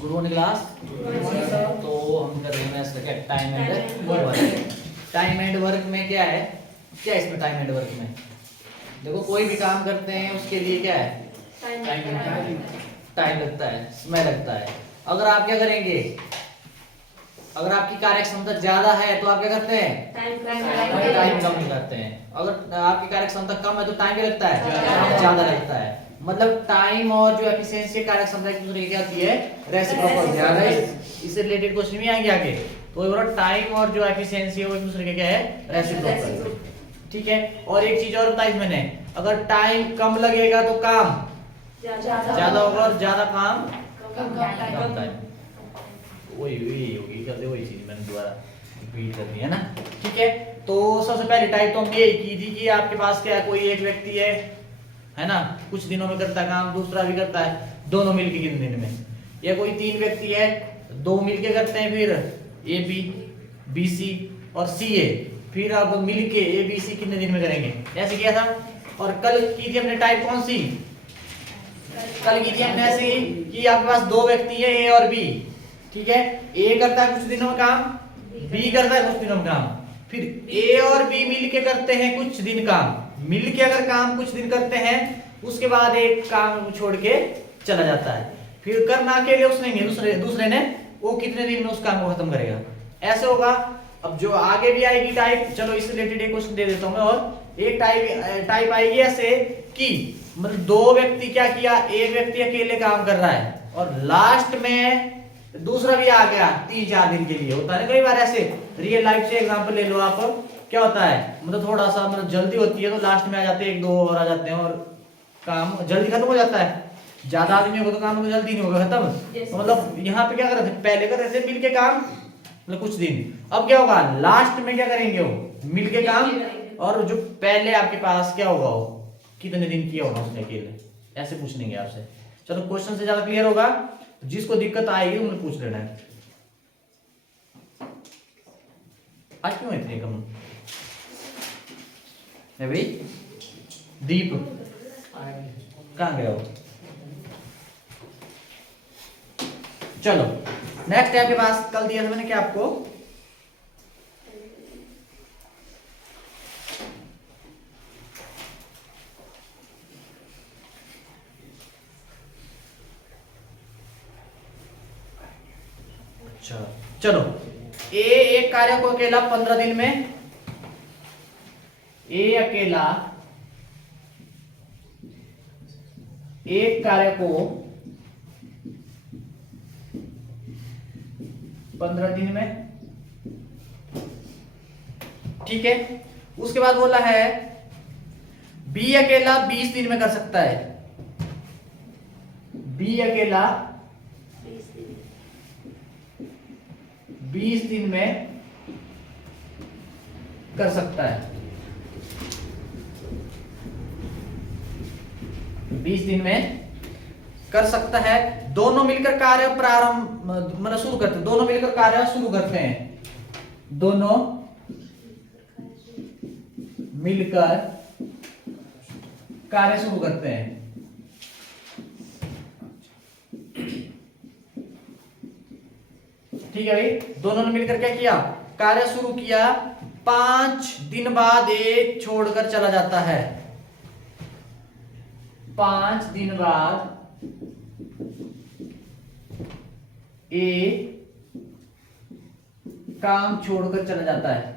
Good morning class. तो हम कर रहे हैं इसका क्या time and work. Time and work में क्या है, क्या है इसमें टाइम एंड वर्क में? देखो कोई भी काम करते हैं उसके लिए क्या है, टाइम लगता है, समय लगता है। अगर आप क्या करेंगे, अगर आपकी कार्य क्षमता ज्यादा है तो आप क्या करते हैं, टाइम कम करते हैं। अगर आपकी कार्य क्षमता कम है तो टाइम भी लगता है, ज्यादा लगता है। मतलब टाइम और जो एफिशिएंसी कार्य क्षमता एक दूसरे की क्या होती है, रेसिप्रोकल। ज्यादा इससे रिलेटेड क्वेश्चन भी आएंगे आगे। तो ये बोला टाइम और जो एफिशिएंसी है वो एक दूसरे के क्या है, रेसिप्रोकल। ठीक है। और एक चीज और बताई मैंने, अगर टाइम कम लगेगा तो काम ज्यादा होगा और ज्यादा काम कम टाइम। वही होगी, कर दे वही चीज मैंने दोबारा रिपीट कर दी है ना। ठीक है। तो सबसे पहली टाइप तो हमने यही की थी कि आपके पास क्या है, कोई एक व्यक्ति है ना, कुछ दिनों में करता है काम, दूसरा भी करता है, दोनों मिलके कितने दिन में। या कोई तीन व्यक्ति है, दो मिलके करते हैं, फिर ए बी, बी सी और सी ए, फिर अब मिलके ए बी सी कितने दिन में करेंगे, ऐसे किया था। और कल की थी हमने टाइप कौन सी, कल की थी हमने ऐसे कि आपके पास दो व्यक्ति है ए और बी। ठीक है। ए करता है कुछ दिनों में काम, बी करता है कुछ दिनों में काम, फिर ए और बी मिलके करते हैं कुछ दिन काम। मिलके अगर काम कुछ दिन करते हैं उसके बाद एक काम छोड़ के चला जाता है, फिर करना अकेले उसने नहीं, दूसरे ने, वो कितने दिन में उस काम को खत्म करेगा, ऐसे होगा। अब जो आगे भी आएगी टाइप, चलो इससे रिलेटेड एक क्वेश्चन दे देता हूं मैं। और एक टाइप आएगी ऐसे कि मतलब दो व्यक्ति क्या किया, एक व्यक्ति अकेले काम कर रहा है और लास्ट में दूसरा भी आ गया 3-4 दिन के लिए। होता है ना कई बार ऐसे, रियल लाइफ से एग्जांपल ले लो आप। क्या होता है, मतलब थोड़ा सा मतलब जल्दी होती है तो लास्ट में आ जाते हैं, एक दो और आ जाते हैं और काम जल्दी खत्म हो जाता है। ज्यादा आदमी होगा तो काम तो जल्दी नहीं होगा खत्म। तो मतलब यहाँ पे क्या कर रहे थे, पहले कर रहे थे मिलके काम मतलब कुछ दिन, अब क्या होगा लास्ट में क्या करेंगे वो मिलके काम, और जो पहले आपके पास क्या होगा वो कितने दिन किया होगा उसने अकेले, ऐसे पूछेंगे आपसे। चलो क्वेश्चन से ज्यादा क्लियर होगा, जिसको दिक्कत आएगी उन्हें पूछ लेना है। आज क्यों इतने कम है भाई? दीप कहाँ गया हो? चलो नेक्स्ट है आपके पास, कल दिया था मैंने क्या आपको, अच्छा चलो, ए एक कार्य को अकेला 15 दिन में, ए अकेला एक कार्य को 15 दिन में, ठीक है। उसके बाद बोला है बी अकेला 20 दिन में कर सकता है, बी अकेला 20 दिन में कर सकता है, 20 दिन में कर सकता है। दोनों मिलकर कार्य प्रारंभ मतलब शुरू करते हैं, दोनों मिलकर कार्य शुरू करते हैं, दोनों मिलकर कार्य शुरू करते हैं। ठीक है भाई, दोनों ने मिलकर क्या किया, कार्य शुरू किया। 5 दिन बाद एक छोड़कर चला जाता है, 5 दिन बाद ए काम छोड़कर चला जाता है,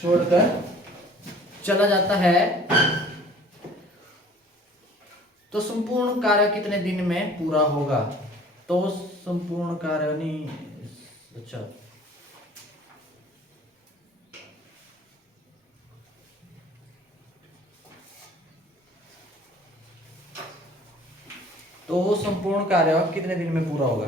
छोड़कर चला जाता है। तो संपूर्ण कार्य कितने दिन में पूरा होगा? तो संपूर्ण कार्य नहीं, अच्छा तो संपूर्ण कार्य कितने दिन में पूरा होगा?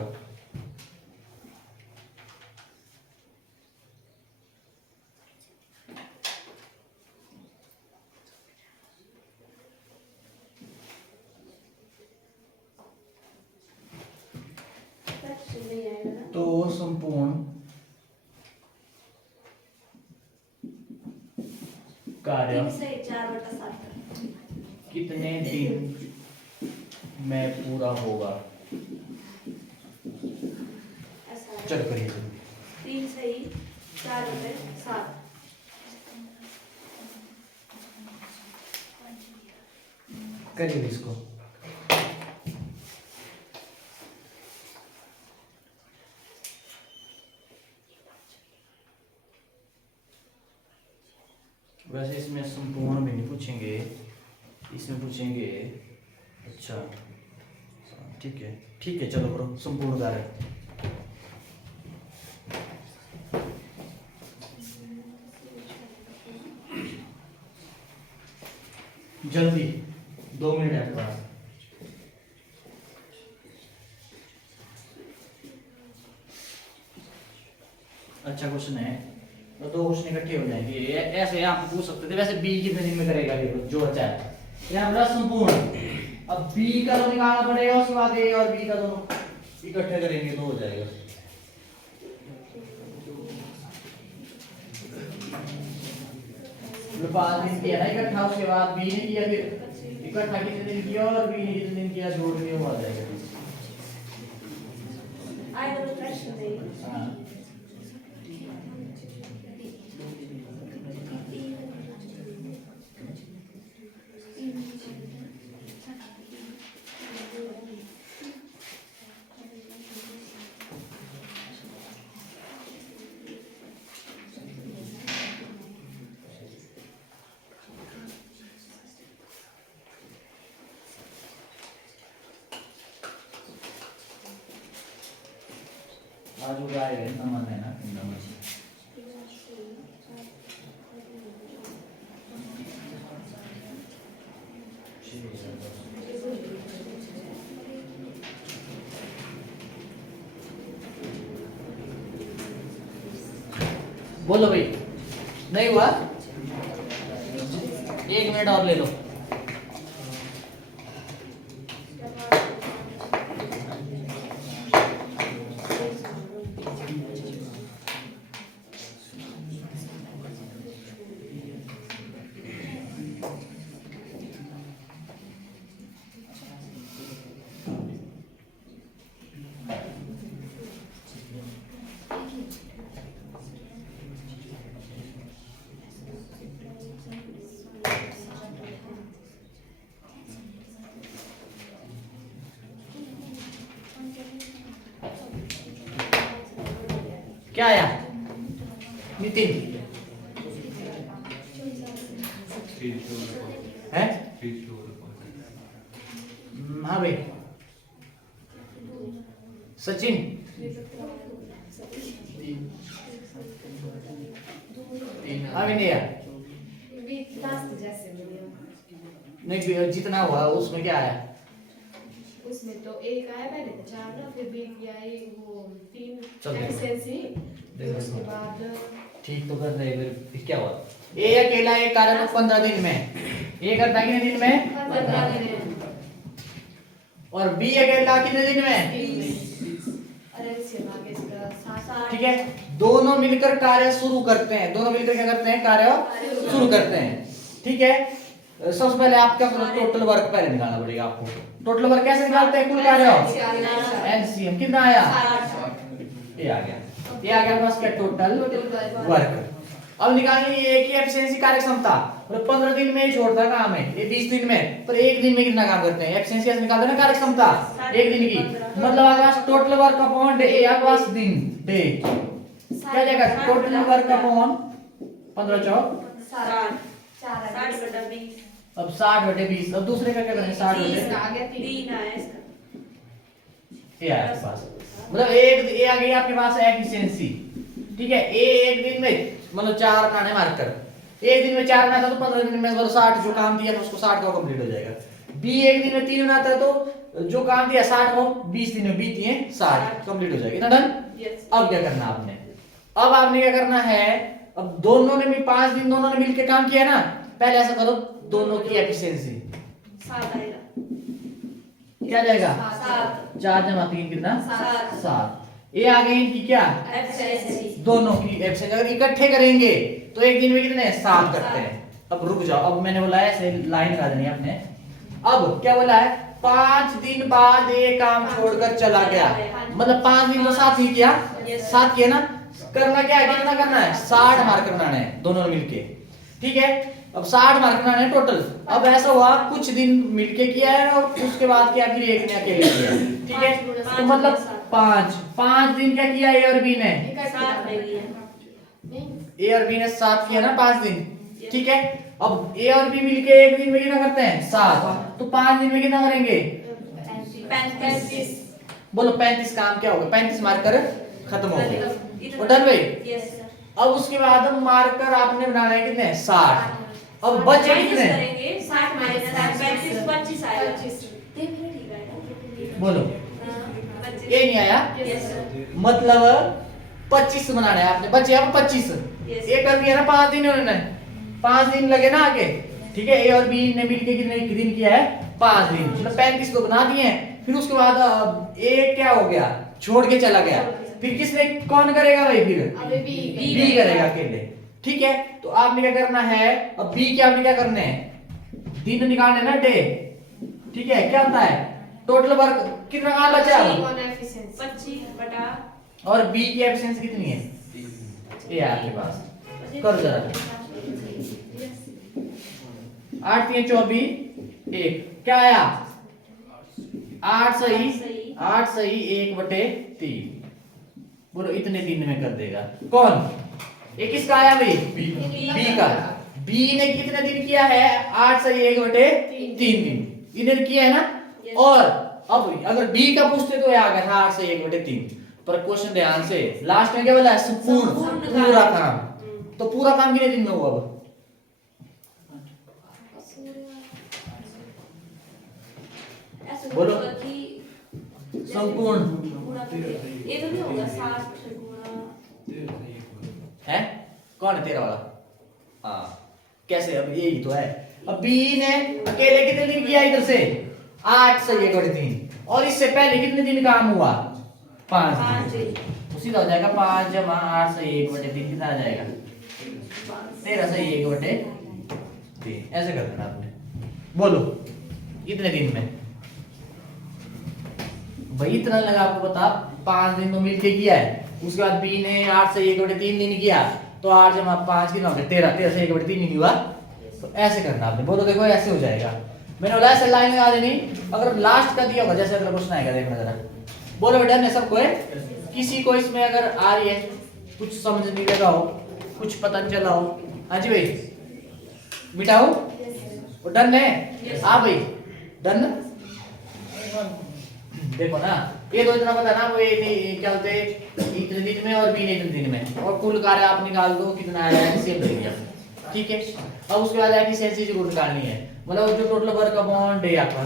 तो संपूर्ण कार्य कितने दिन में पूरा होगा। चल करिए। 3 सही, 4 रुपए, 7। करिए इसको। वैसे इसमें संपूर्ण भी नहीं पूछेंगे, इसमें पूछेंगे। अच्छा ठीक है, ठीक है, चलो करो संपूर्ण कार्य। जल्दी 2 मिनट है आपके पास। अच्छा क्वेश्चन है, तो 2 क्वेश्चन इकट्ठे हो जाएंगे। ऐसे आप पूछ सकते थे। वैसे बी कितने दिन में करेगा ये जो बच्चा है, यहाँ बोला संपूर्ण। अब बी का तो निकालना पड़ेगा, उसके बाद ए और बी का दोनों इकट्ठे करेंगे तो हो जाएगा। जो 5 दिन किया ना इकट्ठा, उसके बाद बी ने किया, फिर इकट्ठा कितने दिन किया और बी ने कितने दिन किया, जोड़ के हो जाएगा। आए तो प्रश्न नहीं। हाँ आज वो गाय है नमन है ना, नमन। बोलो भाई, नहीं हुआ? 1 मिनट और ले लो। क्या आया नितिन? है? हाँ भाई सचिन। हाँ विनय। नहीं जितना हुआ उसमें क्या आया? उसमें तो एक आया पहले तो 4 ना, फिर बी की आई वो 3 चल देखो। एफिशिएंसी, फिर उसके बाद ठीक तो कर रहे फिर क्या हुआ? ए अकेला एक कार्य को 15 दिन में, ए करता कितने दिन में? 15 दिन। और बी अकेला कितने दिन में? अरे इसके आगे इसका 7। ठीक है, दोनों मिलकर कार्य शुरू करते हैं। दोनों मिलकर क्या करते हैं? कार्य शुरू करते हैं। ठीक है, सबसे पहले आपका टोटल वर्क पहले निकालना पड़ेगा आपको। टोटल वर्क कैसे निकालते हैं? कुल कार्य एलसीएम कितना आया? ये आ गया, ये आ गया बस क्या टोटल वर्क। अब निकालेंगे ये की एफिशिएंसी कार्यक्षमता। और 15 दिन में ही छोड़ता काम है, ये 20 दिन में, पर एक दिन में कितना काम करते हैं? एफिशिएंसी ऐसे निकालते हैं ना कार्यक्षमता एक दिन की, मतलब आगे टोटल वर्क अपॉन डे, या बस दिन डे क्या जाएगा? टोटल वर्क अपॉन 15 चौक 60/20। अब 60/20। अब दूसरे का क्या करेंगे? 60/3 आगे 3 आया इसका। ये आया आपके पास, मतलब एक ये आ गई आपके पास एफिशिएंसी। ठीक है, ए एक दिन में मतलब 4 बनाने मार्कर, एक दिन में 4 बनाता तो 15 दिन में मतलब 60 जो काम दिया था उसको 60 का कंप्लीट हो जाएगा। बी एक दिन में 3 बनाता है तो जो काम दिया 60 को 20 दिन में 20 दिए 60 कंप्लीट हो जाएगा। इतना डन? अब क्या करना आपने? अब आपने क्या करना है? अब दोनों ने भी 5 दिन दोनों ने मिलकर काम किया ना, पहले ऐसा करो दोनों की एफिशिएंसी 7 आएगा। क्या जाएगा? 7 4 जमा 3 कितना? 7 7। ये आ गई इनकी क्या? एफिशिएंसी। दोनों की एफिशिएंसी। अगर इकट्ठे करेंगे तो एक दिन में कितने? 7 करते हैं। अब रुक जाओ, अब मैंने बोला ऐसे लाइन लगा देनी है आपने। अब क्या बोला है, 5 दिन बाद ये काम छोड़कर चला गया, मतलब 5 दिन तो साथ ही किया, साथ किया ना। करना क्या है, कितना करना है, 60 मार्कर बनाने हैं दोनों मिलके, ठीक है। अब 60 मार्कर बनाने हैं टोटल। अब ऐसा हुआ कुछ दिन मिलके किया है और उसके बाद क्या फिर एक ने अकेले किया, ठीक है। तो मतलब 5 दिन क्या किया ए और बी ने, ए और बी ने 7 किया ना 5 दिन, ठीक है। अब ए और बी मिलके एक दिन में कितना करते हैं 7, तो 5 दिन में कितना करेंगे 35। बोलो 35 काम क्या होगा, 35 मार्कर खत्म हो गए, डन भाई। अब उसके बाद अब मार्कर आपने बनाना है कितने 60। अब बचे कितने 60 माइनस 35 25 आएगा। बोलो, ये नहीं आया, मतलब 25 बनाना है आपने, बचे अब 25। ये कर दिया ना 5 दिन उन्होंने, 5 दिन लगे ना आगे, ठीक है। ए और बी ने मिलके कितने दिन किया है 5 दिन, मतलब 35 तो बना दिए हैं। फिर उसके बाद ए क्या हो गया, छोड़ के चला गया, फिर किसने कौन करेगा भाई, फिर बी करेगा अकेले, ठीक है। तो आपने क्या करना है, अब बी के आपने क्या करने हैं, दिन निकालने ना डे, ठीक है। क्या होता है टोटल वर्क कितना काम बचा है 25 बटा, और बी की एफिशिएंसी कितनी है, ये आपके पास कर जरा 8 3 24 1 क्या आया 8 सही 1/3। बोलो इतने दिन में कर देगा कौन, ये किसका आया भाई बी का। बी ने कितने दिन किया है 8 सही 1/3 दिन, इन्हें किया है ना। और अब अगर बी का पूछते तो ये आ गया था 8 सही 1/3, पर क्वेश्चन ध्यान से लास्ट में क्या बोला है संपूर्ण पूरा काम, तो पूरा काम कितने दिन में हुआ अब बोलो संपूर्ण ये तो नहीं होगा 60 है, कौन है तेरा वाला, हाँ कैसे, अब यही तो है। अब बी ने अकेले कितने दिन किया इधर से 8 से 1/3, और इससे पहले कितने दिन काम हुआ 5 दिन, तो सीधा हो जाएगा 5 जमा 8 से 1/3 कितना आ जाएगा 13 से 1/3, ऐसे कर देना आपने। बोलो कितने दिन में भाई, इतना लगा आपको पता 5 दिन तो मिलके किया है, उसके बाद बी ने 8 से 1/3 दिन किया, तो 8 जमा 5 कितना हो गया 13, 13 से 1/3 नहीं हुआ, तो ऐसे करना आपने। बोलो देखो ऐसे हो जाएगा, मैंने बोला ऐसे लाइन लगा देनी, अगर लास्ट का दिया होगा जैसे अगला क्वेश्चन आएगा देखना जरा। बोलो बेटा ने सबको है, किसी को इसमें अगर आ रही है कुछ समझ नहीं लगा हो, कुछ पता नहीं चला हो, हाँ जी भाई बिठाओ, वो डन है, हाँ भाई डन। देखो ना ये तो इतना पता ना, वो ये क्या बोलते हैं इतने दिन में और बी ने इतने दिन में, और कुल कार्य आप निकाल दो कितना आया है सेम दे दिया, ठीक है। अब उसके बाद एफिशिएंसी जरूर निकालनी है, मतलब जो टोटल वर्क अपॉन डे आपका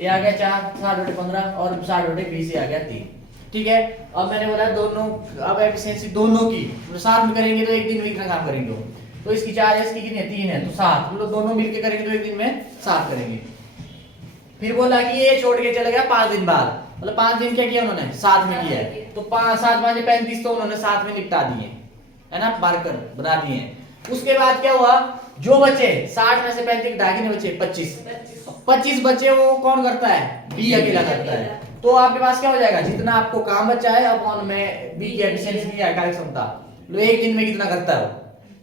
ये आ गया 4 60/15 और 60/20 आ गया 3, ठीक है। अब मैंने बोला दोनों, अब एफिशिएंसी दोनों की मतलब साथ में करेंगे तो एक दिन में कितना काम करेंगे, तो इसकी 4 है इसकी कितनी है 3 है, तो 7, मतलब दोनों मिलके करेंगे तो एक दिन में 7 करेंगे। फिर बोला कि ये छोड़ के चला गया 5 दिन बाद, मतलब 5 दिन क्या किया उन्होंने साथ में किया है, तो 5 7 5 35 तो उन्होंने साथ में निपटा दिए है ना, मार्कर बना दिए। उसके बाद क्या हुआ, जो बचे 60 में से 35 घटा के बचे 25 बचे, वो कौन करता है बी अकेला करता है। तो आपके पास क्या हो जाएगा, जितना आपको काम बचा है अपॉन में बी की एफिशिएंसी की कार्य क्षमता, लो एक दिन में कितना करता है वो,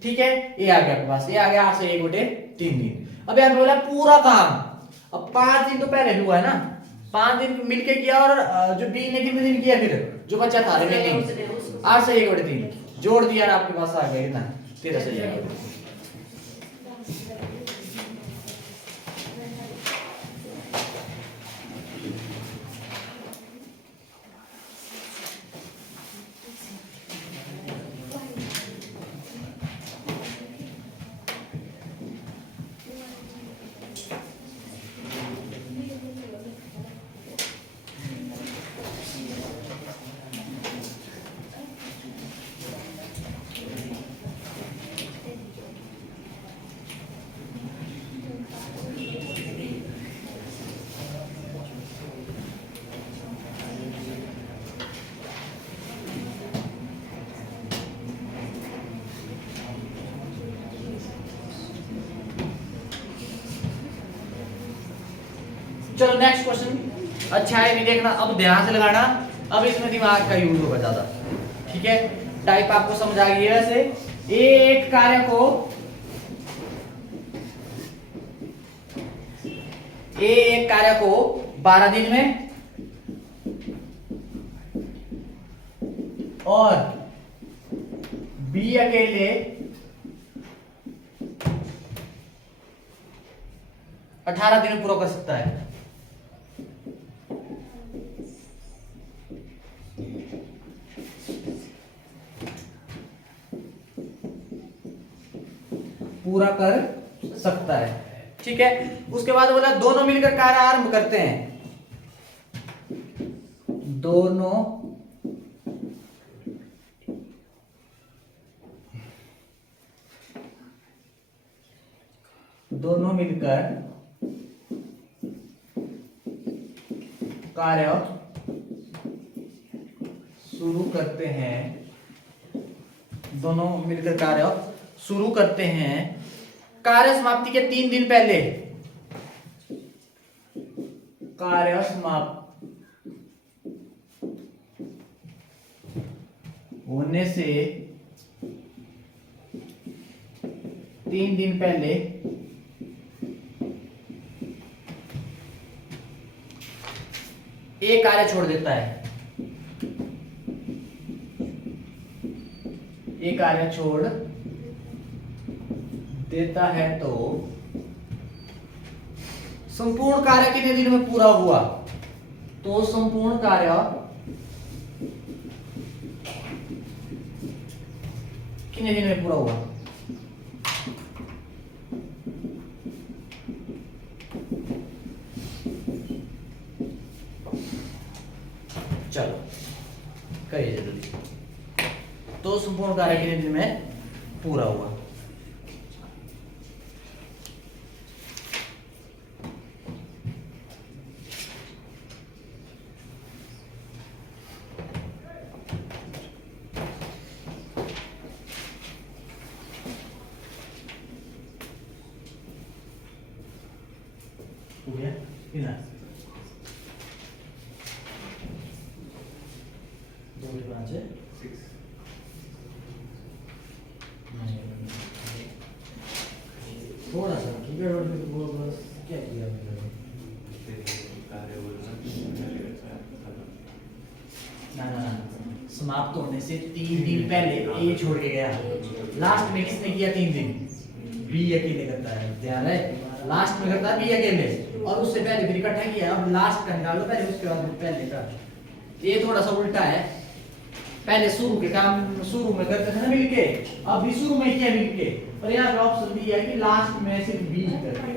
ठीक है। ये आ गया आपके पास, ये आ गया 8 से 1/3 दिन। अब यहाँ पे बोला पूरा काम, अब 5 दिन तो पहले भी हुआ है ना, 5 दिन मिलके किया, और जो बी ने कितने दिन किया, फिर जो बचा था रिमेनिंग 8 से 1/3 जोड़ दिया, आपके पास आ गया कितना 13 से 1/3। चलो नेक्स्ट क्वेश्चन, अच्छा है नहीं देखना, अब ध्यान से लगाना, अब इसमें दिमाग का यूज होगा ज्यादा, ठीक है। टाइप आपको समझ आ गई है वैसे। एक कार्य को एक कार्य को 12 दिन में और बी अकेले 18 दिन में पूरा कर सकता है। पूरा कर सकता है, ठीक है। उसके बाद बोला दोनों मिलकर कार्य आरंभ करते हैं, दोनों मिलकर कार्य शुरू करते हैं, दोनों मिलकर कार्य शुरू करते हैं। कार्य समाप्ति के 3 दिन पहले, कार्य समाप्त होने से 3 दिन पहले एक कार्य छोड़ देता है, एक कार्य छोड़ देता है तो संपूर्ण कार्य कितने दिन में पूरा हुआ, तो संपूर्ण कार्य कितने दिन में पूरा हुआ। चलो करिए जल्दी, तो संपूर्ण कार्य कितने दिन में पूरा हुआ। हो गया कितना, 2 5 है 6, थोड़ा सा ठीक है। बस क्या किया ना, समाप्त होने से 3 दिन पहले ए छोड़ के गया, लास्ट में किसने किया 3 दिन, बी अकेले करता है, ध्यान है, लास्ट में करता है बी अकेले, और उससे पहले फिर इकट्ठा किया, अब लास्ट का निकालो पहले, उसके बाद पहले का। ये थोड़ा सा उल्टा है, पहले शुरू के काम शुरू में करते थे ना मिलके, अब भी शुरू में किया मिलके, पर यहाँ पे ऑप्शन दिया है कि लास्ट में सिर्फ बी करके।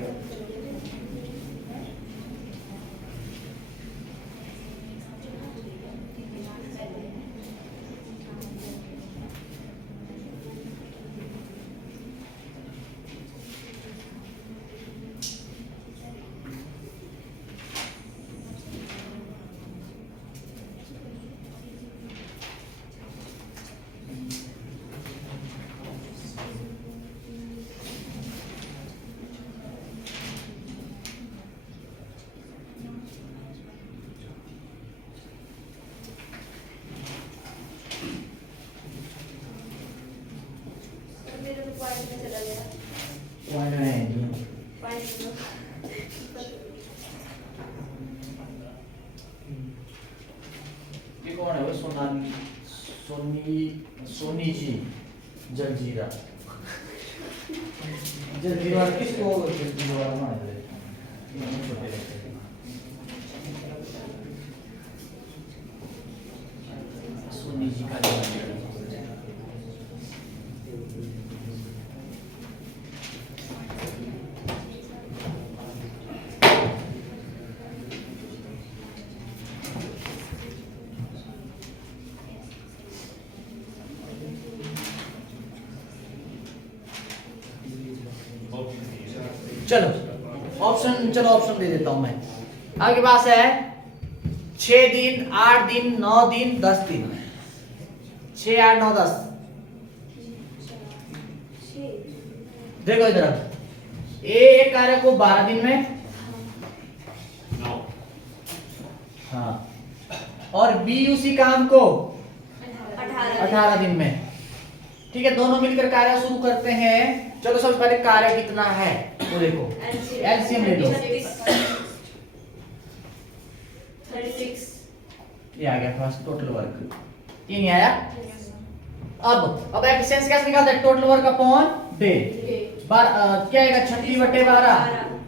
पॉइंट है ये कौन है वो, सोनी जी जलजीरा, जलजीरा किसको जलजीरा माने छोटे बच्चे, सोनी जी का चलो ऑप्शन दे देता हूं मैं। आपके पास है 6 दिन, 8 दिन, 9 दिन, 10 दिन। 6, 8, 9, 10। देखो इधर, एक कार्य को 12 दिन में हाँ, और बी उसी काम को 18 दिन में। ठीक है, दोनों मिलकर कार्य शुरू करते हैं। चलो सबसे पहले कार्य कितना है वो देखो, एलसीएम ले लो। 36 ये आ गया फर्स्ट टोटल वर्क, ये नहीं आया। अब एफिशिएंसी कैसे निकालते हैं? Total work upon day. क्या आएगा? 36/12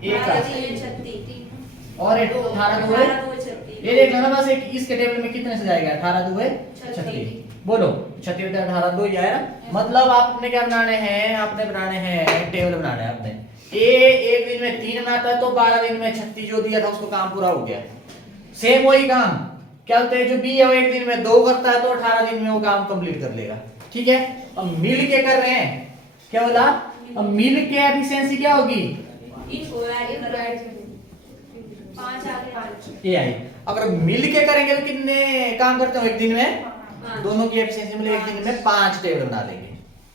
एक और 18 2 ये देख लेना बस, एक इसके टेबल में कितने से जाएगा? 18 2 36। बोलो 36 18 2 ये आया। मतलब आपने क्या बनाने हैं? आपने बनाने हैं टेबल बनाना है आपने। ए एक दिन में 3 बनाता है तो 12 दिन में 36 जो दिया था उसको काम पूरा हो गया। सेम वही काम क्या होते हैं, जो बी है वो एक दिन में 2 करता है तो 18 दिन में वो काम कंप्लीट कर लेगा। ठीक है, अब मिल के कर रहे हैं, क्या बोला? अब मिल के एफिशिएंसी क्या होगी? ये आई। अगर मिल के करेंगे तो कितने काम करते हो एक दिन में? दोनों की एफिशिएंसी मिले एक दिन में 5 टेबल बना लेंगे।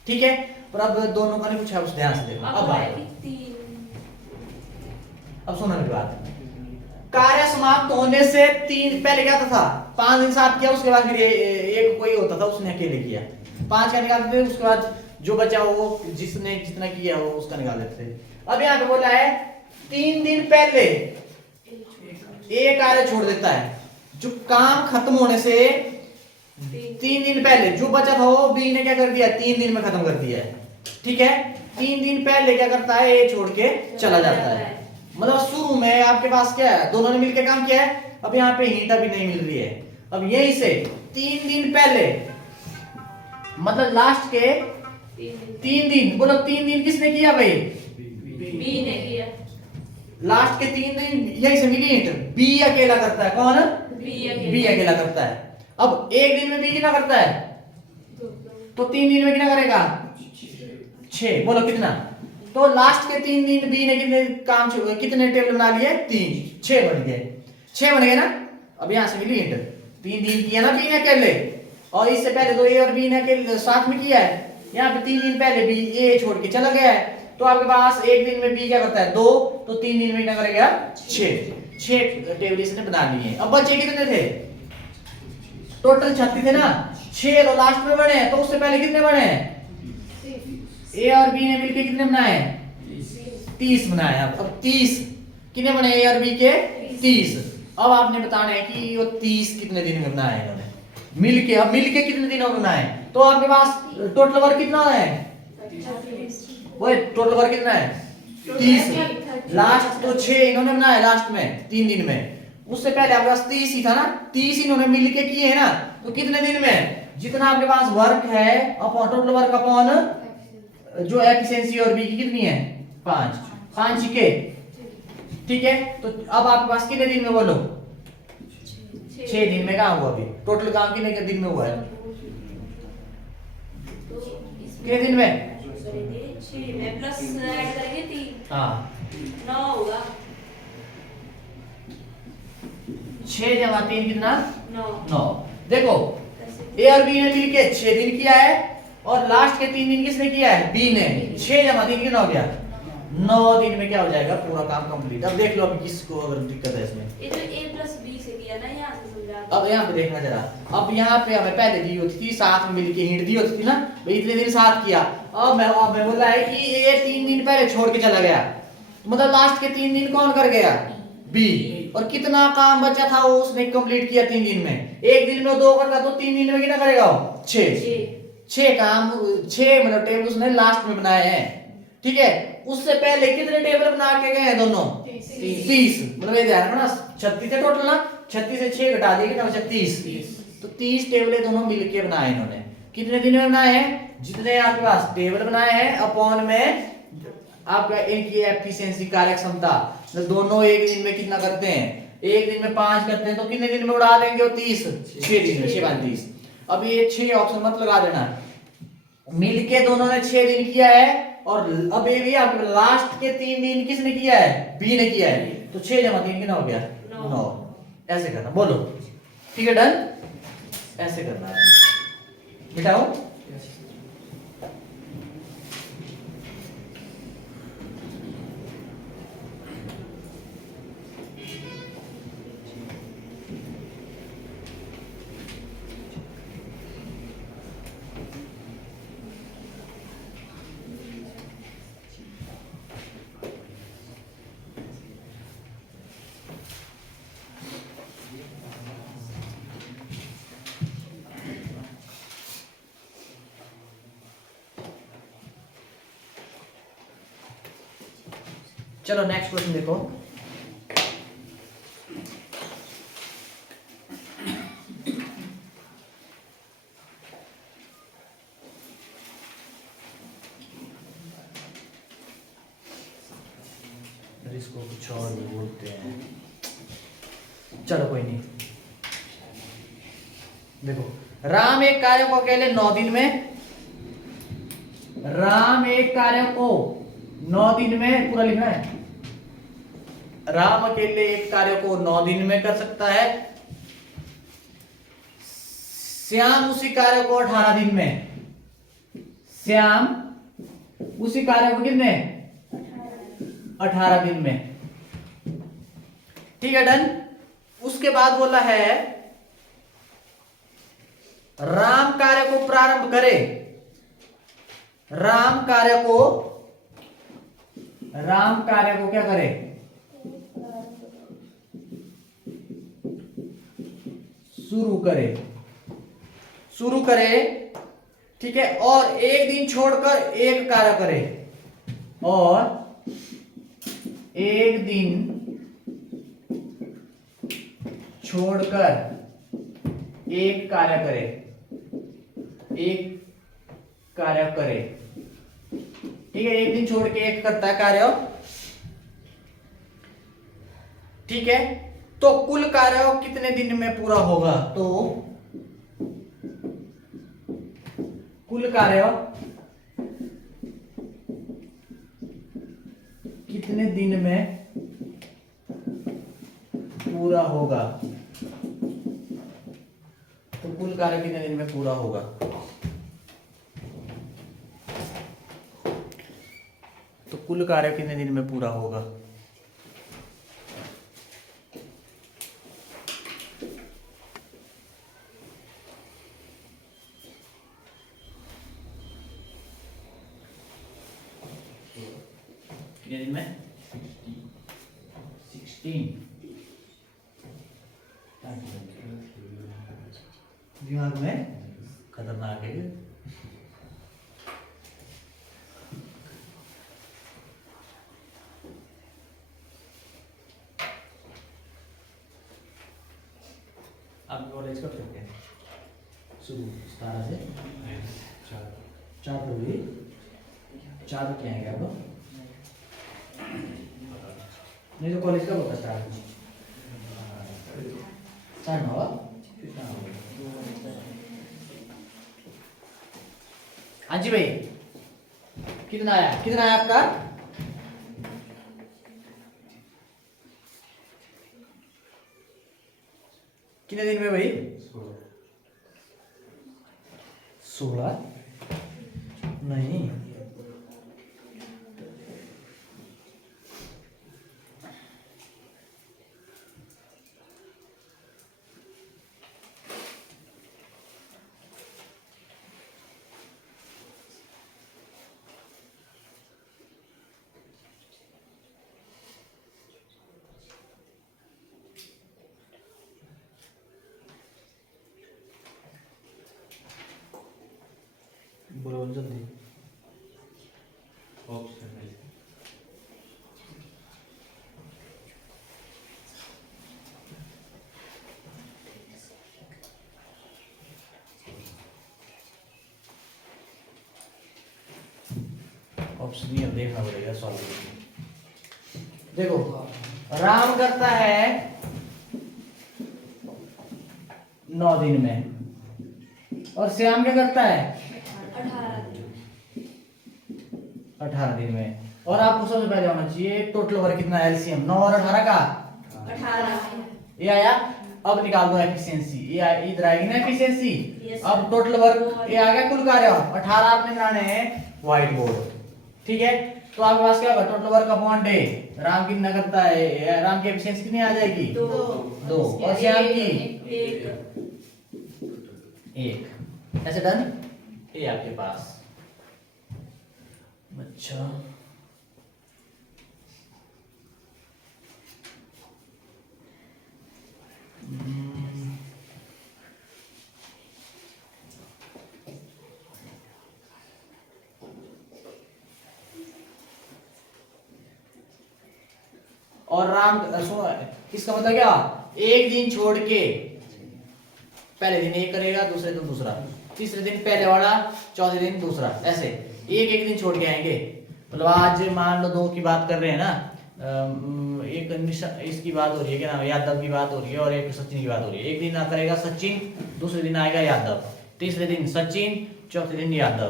ठीक है, पर अब दोनों का नहीं पूछा, उस ध्यान से देखो। अब सुनो मेरी बात। कार्य समाप्त होने से 3 पहले क्या था 5 दिन साथ किया, उसके बाद फिर एक कोई होता था उसने अकेले किया, 5 का निकालते थे, उसके बाद जो बचा वो जिसने जितना किया वो उसका निकाल देते थे। अब यहाँ पे बोला है 3 दिन पहले एक कार्य छोड़ देता है, जो काम खत्म होने से 3 दिन पहले जो बचा था वो बी ने क्या कर दिया? 3 दिन में खत्म कर दिया है। ठीक है, 3 दिन पहले क्या करता है? ए छोड़ के चला जाता है। मतलब शुरू में आपके पास क्या है? दोनों ने मिलकर काम किया है। अब यहाँ पे हीट अभी नहीं मिल रही है। अब यहीं से 3 दिन पहले मतलब लास्ट के 3 दिन, बोलो 3 दिन किसने किया भाई? बी ने किया। लास्ट के 3 दिन यहीं से मिली हीट बी अकेला करता है। कौन? बी अकेला करता है। अब एक दिन में बी कितना करता है? तो 3 दिन में कितना करेगा? 6। बोलो कितना? तो लास्ट के 3 दिन बी ने कितने टेबल बना लिए? 3। 6 बन गए। 6 बन गए ना। अब यहां से मिली हीट 3 दिन किया ना बी ने अकेले, और इससे पहले तो ए और बी ने अकेले साथ में किया है। यहाँ पे 3 दिन पहले बी ए छोड़ के चला गया है, तो आपके पास एक दिन में बी क्या करता है? 2, तो 3 दिन में क्या करेगा? 6 टेबल इसने बना लिए। अब बचे कितने थे? टोटल 36 थे ना। 6 तो लास्ट में बने, तो उससे पहले कितने बने? ए और बी ने मिलकर कितने बनाए? 30 बनाए। अब 30 कितने बने? ए और बी के 30। अब आपने बताना है कि वो 30 कितने दिन में बनाए इन्होंने मिलके। अब मिलके कितने दिनों में बनाए? तो आपके पास टोटल वर्क कितना है? वो टोटल वर्क कितना है? 30। लास्ट तो 6 इन्होंने बनाए लास्ट में 3 दिन में। उससे पहले आपके पास 30 ही था ना। 30 इन्होंने मिलके किए है ना, तो कितने दिन में? जितना आपके पास वर्क है अपॉन टोटल वर्क अपॉन जो एफिशिएंसी और बी की कितनी है? 5 के। ठीक है, तो अब आपके पास कितने दिन में? बोलो 6 दिन में काम हुआ। अभी टोटल काम कितने दिन में हुआ है? कितने दिन में? 6 में प्लस ऐड करेंगे 3, हाँ 9 होगा। 6 जमा 3 कितना? 9। देखो ए और बी ने मिलके 6 दिन किया है, और लास्ट के 3 दिन किसने किया है? बी ने। 6 जमा 3 कितना हो गया? 9 दिन में क्या हो जाएगा? पूरा काम कंप्लीट। अब देख लो अभी किसको अगर दिक्कत है इसमें। ये तो a प्लस b से किया ना, यहाँ से समझा। अब यहाँ पे देखना जरा। अब यहाँ पे हमें पहले दी होती थी साथ में मिलके हीट दी होती थी ना भाई, इतने दिन साथ किया। अब मैं बोला है कि ये 3 दिन पहले छोड़ के चला गया, मतलब लास्ट के 3 दिन कौन कर गया? बी। और कितना काम बचा था वो उसने कंप्लीट किया 3 दिन में। एक दिन में 2 करता तो 3 दिन में कितना करेगा? 6 काम 6 मतलब टेबल उसने लास्ट में बनाए हैं। ठीक है, उससे पहले कितने टेबल बना के गए हैं दोनों? 30। मतलब ये ध्यान रखना 36 थे टोटल ना, 36 से 6 घटा दिए कितना बचा? 30। तो 30 टेबल दोनों मिलके बनाए इन्होंने। कितने दिन में बनाए हैं? जितने आपके पास टेबल बनाए हैं अपॉन में आपका इनकी एफिशिएंसी कार्य क्षमता, तो दोनों एक दिन में कितना करते हैं? एक दिन में 5 करते हैं, तो कितने दिन में उड़ा देंगे वो? 30। 6 दिन में 6 5 30। अब ये 6 ऑप्शन मत लगा देना, मिलके दोनों ने 6 दिन किया है, और अब ये भी आपके लास्ट के 3 दिन किसने किया है? बी ने किया है। तो 6 जमा 3 कितना हो गया? 9। ऐसे करना। बोलो ठीक है, डन। ऐसे करना है। मिटाओ। चलो नेक्स्ट क्वेश्चन देखो। इसको कुछ और भी बोलते हैं, चलो कोई नहीं। देखो, राम एक कार्य को अकेले 9 दिन में, राम एक कार्य को 9 दिन में पूरा लिखना है। राम अकेले एक कार्य को 9 दिन में कर सकता है। श्याम उसी कार्य को 18 दिन में, श्याम उसी कार्य को कितने 18 दिन में। ठीक है, डन। उसके बाद बोला है राम कार्य को प्रारंभ करे, राम कार्य को क्या करे, शुरू करे। ठीक है, और एक दिन छोड़कर एक कार्य करे, और एक दिन छोड़कर एक कार्य करे, ठीक है, एक दिन छोड़ के एक करता है कार्य। ठीक है, तो कुल कार्य कितने दिन में पूरा होगा, तो कुल कार्य कितने दिन में पूरा होगा, तो कुल कार्य कितने दिन में पूरा होगा। तो कुल कार्य कितने दिन में पूरा होगा। कितने दिन में 16। दिमाग में खतरनाक है। आप कॉलेज कब करते हैं, शुरू 17 से 4 फरवरी 4 क्या है क्या नहीं, तो कॉलेज कब होता है 4 9। हाँ जी भाई, कितना आया आपका। कितने दिन में भाई 16 नहीं, बोलो जल्दी। ऑप्शन नहीं, अब देखना पड़ेगा सॉल्व करके। देखो, राम करता है 9 दिन में, और श्याम क्या करता है 18 दिन में। और आपको सबसे पहले होना चाहिए टोटल वर्क कितना है, एलसीएम 9 और 18 का 18। ये आया, अब निकाल दो एफिशिएंसी, ये इधर आएगी ना एफिशिएंसी। अब टोटल वर्क ये आ गया, कुल कार्य 18 आपने बनाने हैं व्हाइट बोर्ड। ठीक है, तो आपके पास क्या होगा, total work upon day. Ram कितना करता है, राम की एफिशिएंसी कितनी आ जाएगी 2, और श्याम की 1। ऐसे डन, ये आपके पास। अच्छा, और राम सुनो, इसका मतलब क्या, एक दिन छोड़ के पहले दिन एक करेगा, दूसरे दिन दूसरा, तीसरे दिन पहले वाला, चौथे दिन दूसरा, ऐसे एक एक दिन छोड़ के आएंगे। मतलब आज मान लो 2 की बात कर रहे हैं ना, एक इसकी बात हो रही है, क्या नाम, यादव की बात हो रही है, और एक सचिन की बात हो रही है। एक दिन करेगा सचिन, दूसरे दिन आएगा यादव, तीसरे दिन सचिन, चौथे दिन यादव,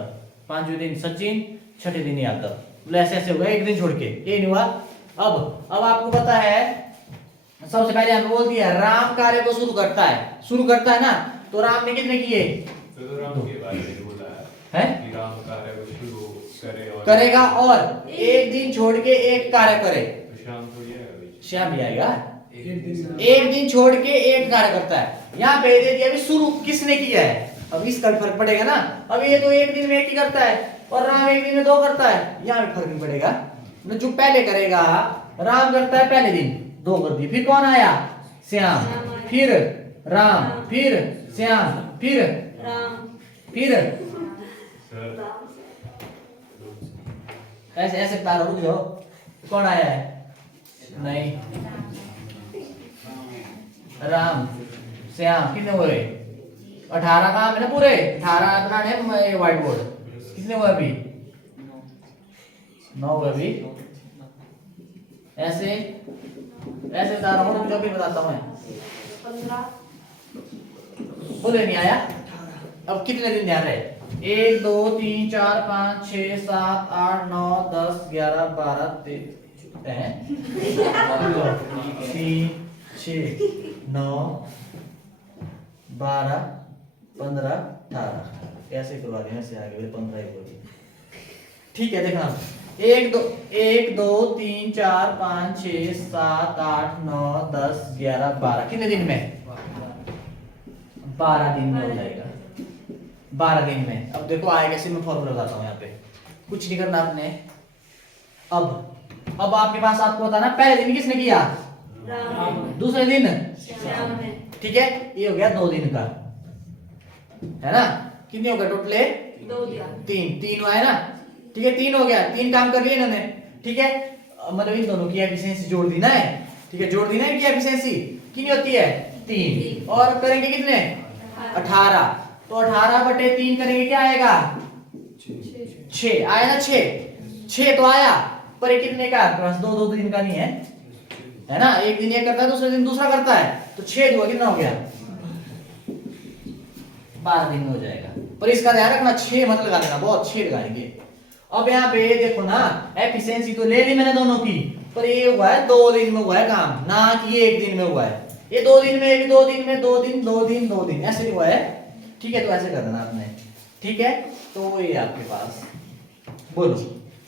पांचवें दिन सचिन, छठे दिन यादव। मतलब ऐसे ऐसे होगा, एक दिन छोड़ के, ये नहीं हुआ। अब आपको पता है, सबसे पहले हमने बोल दिया राम कार्य को शुरू करता है ना, तो राम ने कितने किए, तो राम के बारे में बोला है कि राम कार्य को शुरू करे और करेगा, और एक दिन छोड़ के एक कार्य करे। तो शाम को ये है श्याम भी आएगा, भाई। एक दिन छोड़ के एक कार्य करता है। यहाँ पे दे दिया अभी शुरू किसने किया है, अब इसका भी फर्क पड़ेगा ना। अब ये तो एक दिन में एक ही करता है, और राम एक दिन में 2 करता है, यहाँ भी फर्क नहीं पड़ेगा। जो पहले करेगा, राम करता है पहले दिन 2 कर दी, फिर कौन आया, श्याम, फिर राम, फिर श्याम, फिर राम, फिर सर ऐसे ऐसे तार रुक जाओ, कौन आया है, नहीं, राम श्याम, कितने हुए, 18 काम है ना पूरे, 18 बनाने हैं व्हाइट बोर्ड, कितने हुए अभी, 9 हुए अभी। ऐसे ऐसे बता रहा हूँ, जो भी बताता हूँ मैं, 15, बोले नहीं आया। अब कितने दिन ध्यान रहे, 1 2 3 4 5 6 7 8 9 10 11 12 13 3 6 9 12 15 18, ऐसे करवा देना, ऐसे आगे 15 ही बोलिए, ठीक है। देखना, 1 2 3 4 5 6 7 8 9 10 11 12, कितने दिन में, 12 दिन में हो जाएगा, 12 दिन में। अब देखो आएगा, कैसे मैं फॉर्मूला बताता हूँ, यहाँ पे कुछ नहीं करना आपने। अब आपके पास, आपको बताना पहले दिन किसने किया, राम, दूसरे दिन, श्याम ने, ठीक है, ये हो गया 2 दिन का, है ना। कितने हो गए टोटले, 2 दिया, 3 हुआ है ना, ठीक है, 3 हो गया, 3 काम कर लिए इन्होंने, ठीक है। मतलब इन दोनों की एफिशिएंसी जोड़ दी ना है, ठीक है, जोड़ दी ना इनकी एफिशिएंसी, कितनी होती है, 3, और करेंगे कितने, 18, तो 18/3 करेंगे, क्या आएगा, 6 आया ना, 6 तो आया, पर ये कितने का, बस 2 दिन का नहीं है ना, एक दिन ये करता है, दूसरे दिन दूसरा करता है, तो 6 हुआ, कितना हो गया, 12 दिन में हो जाएगा। पर इसका ध्यान रखना, 6 मत लगा देना, बहुत 6 लगाएंगे। अब यहाँ पे देखो ना, एफिशिएंसी तो ले ली मैंने दोनों की, पर ये हुआ है 2 दिन में हुआ है काम, ना कि ये 1 दिन में हुआ है। ये 2 दिन में, ये 2 दिन में, 2 दिन 2 दिन 2 दिन ऐसे हुआ है, ठीक है। तो ऐसे कर देना आपने, ठीक है। तो ये आपके पास, बोलो,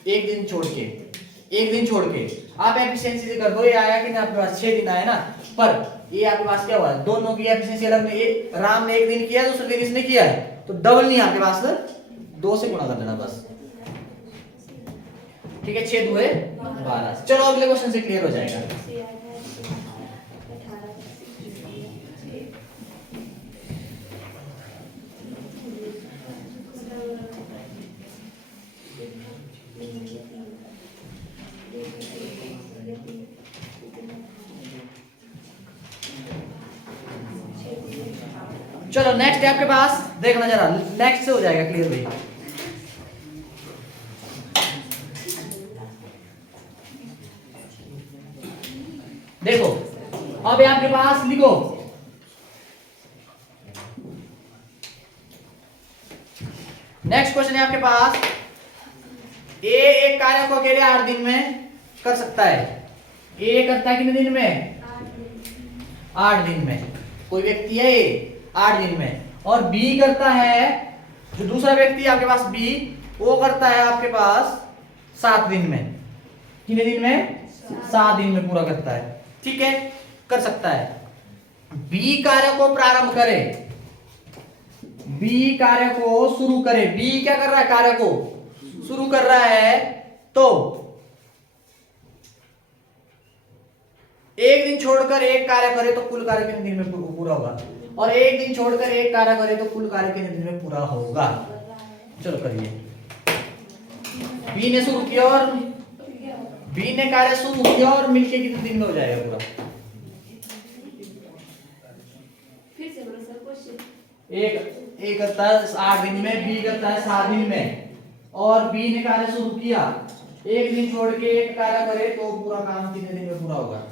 एक दिन छोड़ के आप एफिशिएंसी से कर दो, ये आया कि नहीं आपके पास, 6 दिन आया ना। पर ये आपके पास क्या हुआ है, दोनों की एफिशिएंसी अलग नहीं, ये राम ने 1 दिन किया, दूसरे दिन इसने किया है, तो डबल नहीं आपके पास, 2 से गुणा कर देना बस, ठीक है। 6 2 12। चलो अगले क्वेश्चन से क्लियर हो जाएगा। चलो नेक्स्ट है आपके पास, देखना जरा, नेक्स्ट से हो जाएगा क्लियर भाई। देखो, अब आपके पास लिखो, नेक्स्ट क्वेश्चन है आपके पास, ए एक कार्य को अकेले 8 दिन में कर सकता है। ए करता है कितने दिन में, 8 दिन में, कोई व्यक्ति है ए 8 दिन में, और बी करता है, जो दूसरा व्यक्ति है आपके पास बी, वो करता है आपके पास 7 दिन में। कितने दिन में, 7 दिन में पूरा करता है, ठीक है, कर सकता है। बी कार्य को प्रारंभ करे, बी कार्य को शुरू करे, बी क्या कर रहा है, कार्य को शुरू कर रहा है, तो एक दिन छोड़कर एक कार्य करे तो कुल कार्य कितने दिन में पूरा होगा, और एक दिन छोड़कर एक कार्य करे तो कुल कार्य कितने दिन में पूरा होगा। चलो करिए, बी ने शुरू किया और बी ने कार्य शुरू किया और मिलके कितने दिन में हो जाएगा पूरा? फिर से बोलो सर क्वेश्चन। ए करता है 8 दिन में, बी करता है 7 दिन में, और बी ने कार्य शुरू किया, एक दिन छोड़ के एक कार्य करे तो पूरा काम कितने दिन में पूरा होगा?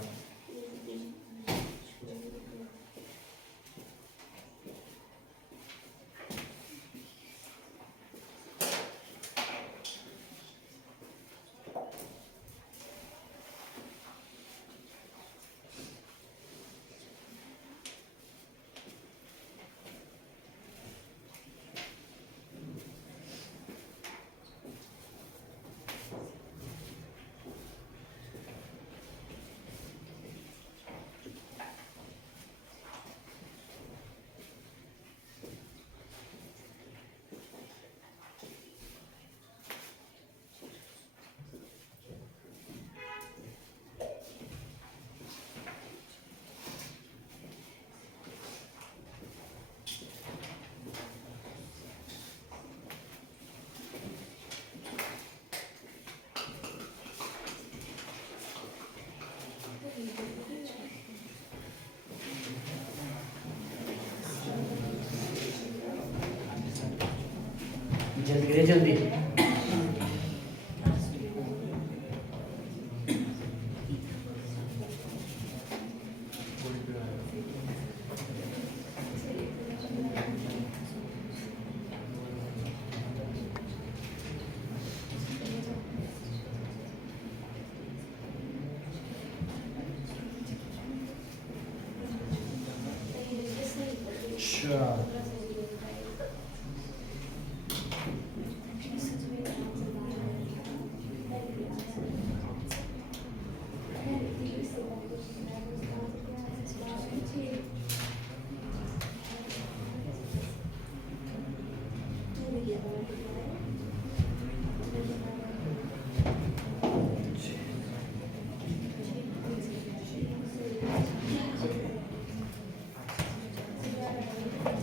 जल्दी करिए जल्दी।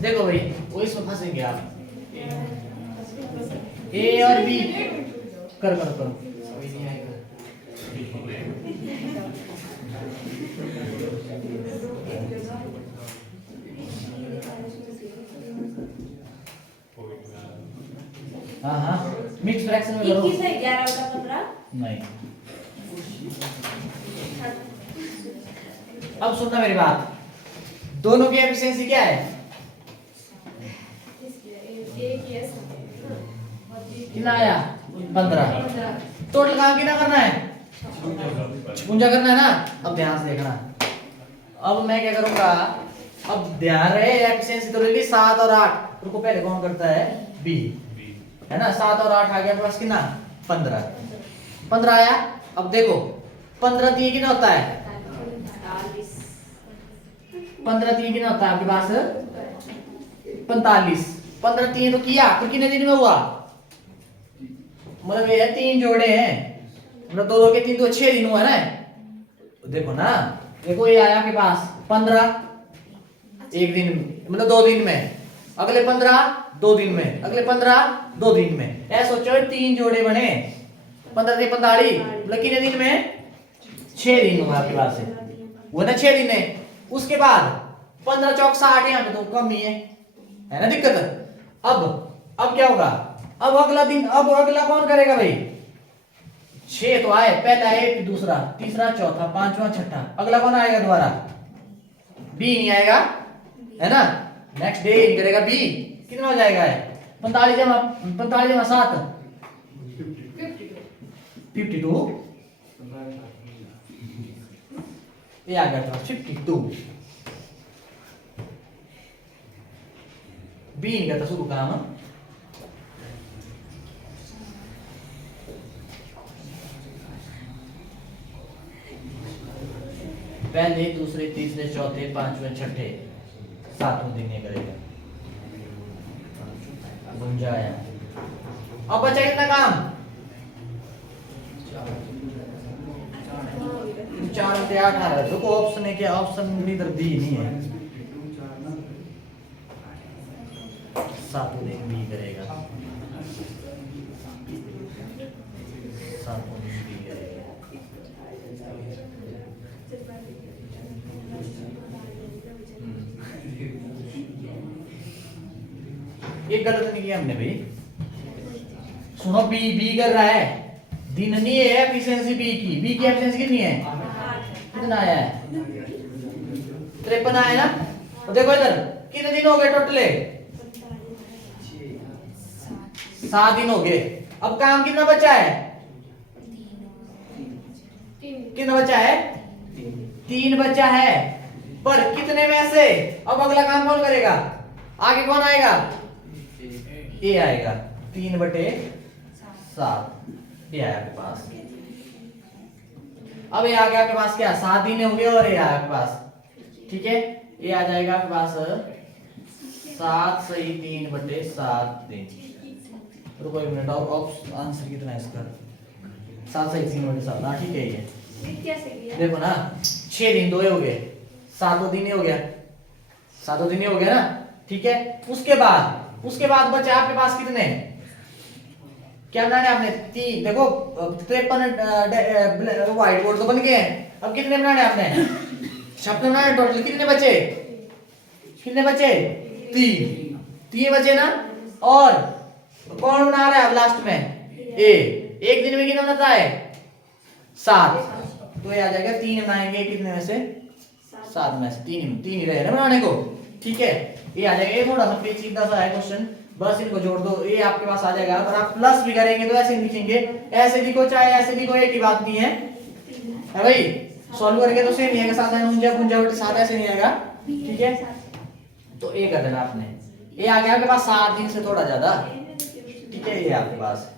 देखो भाई वो इसमें फंसेंगे आप, ए और बी कर कर करो अभी नहीं आएगा। हाँ हाँ मिक्स फ्रैक्शन में करो। 21 है 11 बटा 15 नहीं, अब सुनना मेरी बात, दोनों की एफिशिएंसी क्या है? कितना आया? 15। टोटल काम कितना करना है? 56 करना है ना। अब ध्यान से देखना, अब मैं क्या करूंगा, अब ध्यान रहे एफिशिएंसी तो ले ली 7 और 8, रुको पहले कौन करता है? बी है ना। 7 और 8 आ गया पास कितना? 15 आया। अब देखो 15 3 कितना होता है? 15 3 कितना होता है आपके पास? 45। 15 3 तो किया, फिर कितने दिन में हुआ? मतलब ये 3 जोड़े हैं, मतलब 2 2 के 3 तो 6 दिन हुआ ना। देखो ना, देखो ये आया आपके पास 15 एक दिन मतलब 2 दिन में, अगले 15 2 दिन में, अगले 15 2 दिन में। ऐसा सोचो 3 जोड़े बने, 15 से 45 मतलब कितने दिन में? 6 दिन हुआ आपके पास से, वो ना 6 दिन है। उसके बाद 15 चौक 60, यहाँ पे तो कम ही है ना दिक्कत। अब क्या होगा? अब अगला दिन, अब अगला कौन करेगा भाई? 6 तो आए, पहला है, दूसरा, तीसरा, चौथा, पांचवा, छठा, अगला कौन आएगा दोबारा? बी नहीं आएगा है ना। नेक्स्ट डे नहीं करेगा बी, कितना हो जाएगा? 45 जमा 7 52, ये आ गया था 52। बी नहीं करता शुरू काम। पहले, दूसरे, तीसरे, चौथे, पांचवें, छठे, 7वें दिन ये करेगा। गुंजाया। अब बचा कितना काम? 4 से 8 आ रहा है। देखो ऑप्शन है क्या? ऑप्शन इधर दी नहीं है। 7वें दिन बी करेगा, 7वें दिन बी करेगा। ये गलत नहीं किया हमने भाई। सुनो बी बी कर रहा है, दिन नहीं है एफिशिएंसी बी की एफिशिएंसी कितनी है? कितना आया है? 53 आया ना। तो देखो इधर कितने दिन हो गए टोटल? 7 दिन हो गए। अब काम कितना बचा है? कितना बचा है? 3 बचा है। पर कितने में से अब अगला काम कौन करेगा? आगे कौन आएगा? ए आएगा। 3/7 ये आया आपके पास। अब ये आ गया आपके पास क्या? 7 दिन हो गए और ये आया आपके पास। ठीक है, ये आ जाएगा आपके पास 7 सही 3/7 दिन। रुको एक मिनट, और आंसर कितना है इसका? 7 सही 3/7। हाँ ठीक है। ये कैसे किया? देखो ना, 6 दिन 2 हो गए, 7 दिन ही हो गया, 7 दिन ही हो गया ना। ठीक है, उसके बाद बचा आपके पास कितने? क्या बनाने आपने? 3। देखो 53 व्हाइट बोर्ड तो बन गए हैं। अब कितने बनाने आपने? 56 बनाने। टोटल कितने बचे? 3 बचे ना। और कौन बना रहा है अब लास्ट में? ए। एक दिन में कितना बनता है? 7। तो ये आ जाएगा 3 बनाएंगे कितने में से? 7 में से 3 ही रहे ना बनाने को। ठीक है, ये आ जाएगा। ये थोड़ा सा पेचीदा सा है क्वेश्चन, बस इनको जोड़ दो, ये आपके पास आ जाएगा। अगर आप प्लस भी करेंगे तो ऐसे लिखेंगे, ऐसे लिखो चाहे ऐसे लिखो, एक ही बात नहीं है भाई। सॉल्व करके तो सेम ही है, साथ में साथ ऐसे नहीं आएगा। ठीक है, तो ये कर देना आपने। ये आ गया आपके पास 7 दिन से थोड़ा ज्यादा। ठीक है, ये आपके पास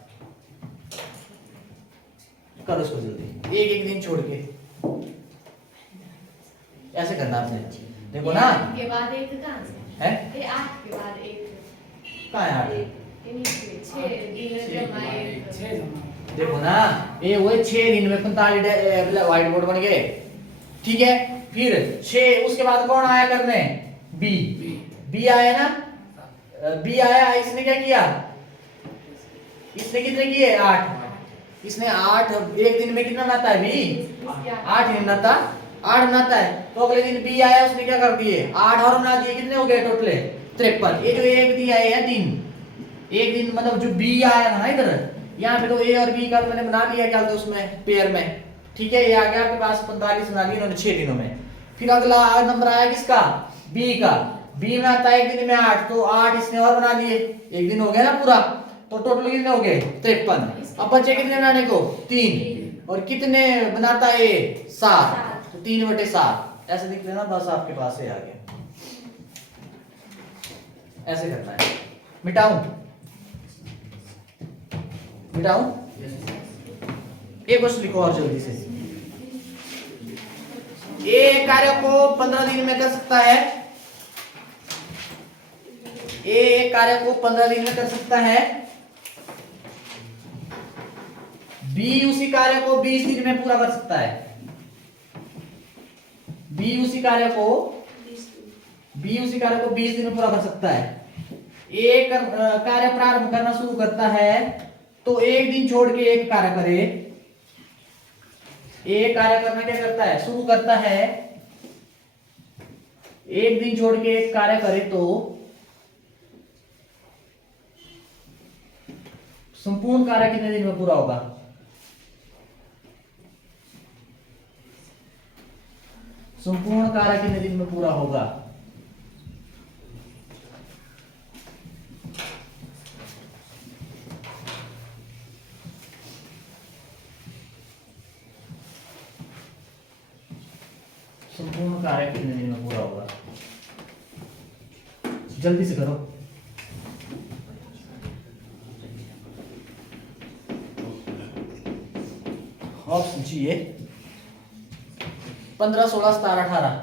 करो इसको जल्दी, एक दिन छोड़ के ऐसे करना आपने। देखो ना, के बाद एक कहां से है ये 8 के बाद एक कहां है 8? यानी 6 दिन जमा एक। देखो ना, ये वो 6 दिन में 45 व्हाइट बोर्ड बन गए। ठीक है, फिर 6 उसके बाद कौन आया करने? बी आया ना। बी आया, इसने क्या किया? इसने कितने किए? 8। इसने 8 एक दिन में कितना बनाता है? बी 8 दिन बनाता, 8 बनाता है। तो अगले दिन बी आया, उसने क्या कर दिए? 8 और बना दिए। कितने हो गए टोटल? 53। ये जो एक दिया है दिन, एक दिन मतलब जो बी आया था ना इधर, यहाँ पे तो ए और बी का मैंने बना लिया क्या तो उसमें पेयर में। ठीक है, ये आ गया आपके पास 45 बना लिया इन्होंने 6 दिनों में। फिर अगला नंबर आया किसका? बी का। बी बनाता है एक दिन में 8, तो 8 इसने और बना लिए, एक दिन हो गया ना पूरा। तो टोटल कितने हो गए? 53। अब बचे कितने बनाने को? 3। और कितने बनाता है? 7। तो 3/7 ऐसे लिख लेना, बस आपके पास ये आ गया। ऐसे करना है। मिटाऊं? एक क्वेश्चन लिखो और जल्दी से। एक कार्य को 15 दिन में कर सकता है। एक कार्य को 15 दिन में कर सकता है। बी उसी कार्य को 20 दिन में पूरा कर सकता है। बी उसी कार्य को 20 दिन में पूरा कर सकता है। एक कार्य प्रारंभ करना शुरू करता है तो एक दिन छोड़ के एक कार्य करे। एक कार्य करना क्या करता है? शुरू करता है, एक दिन छोड़ के एक कार्य करे तो संपूर्ण कार्य कितने दिन में पूरा होगा? संपूर्ण कार्य कितने दिन में पूरा होगा? संपूर्ण कार्य कितने दिन में पूरा होगा? जल्दी से करो। ऑप्शन चाहिए 15, 16, 17, 18।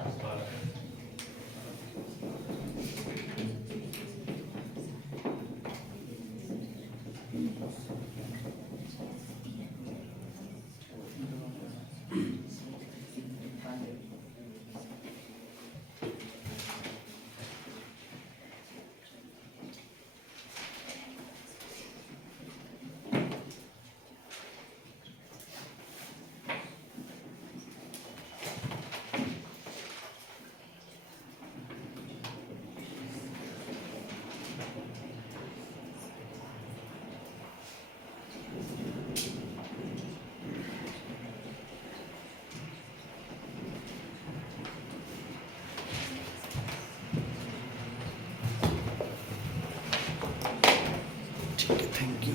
ठीक है, थैंक यू।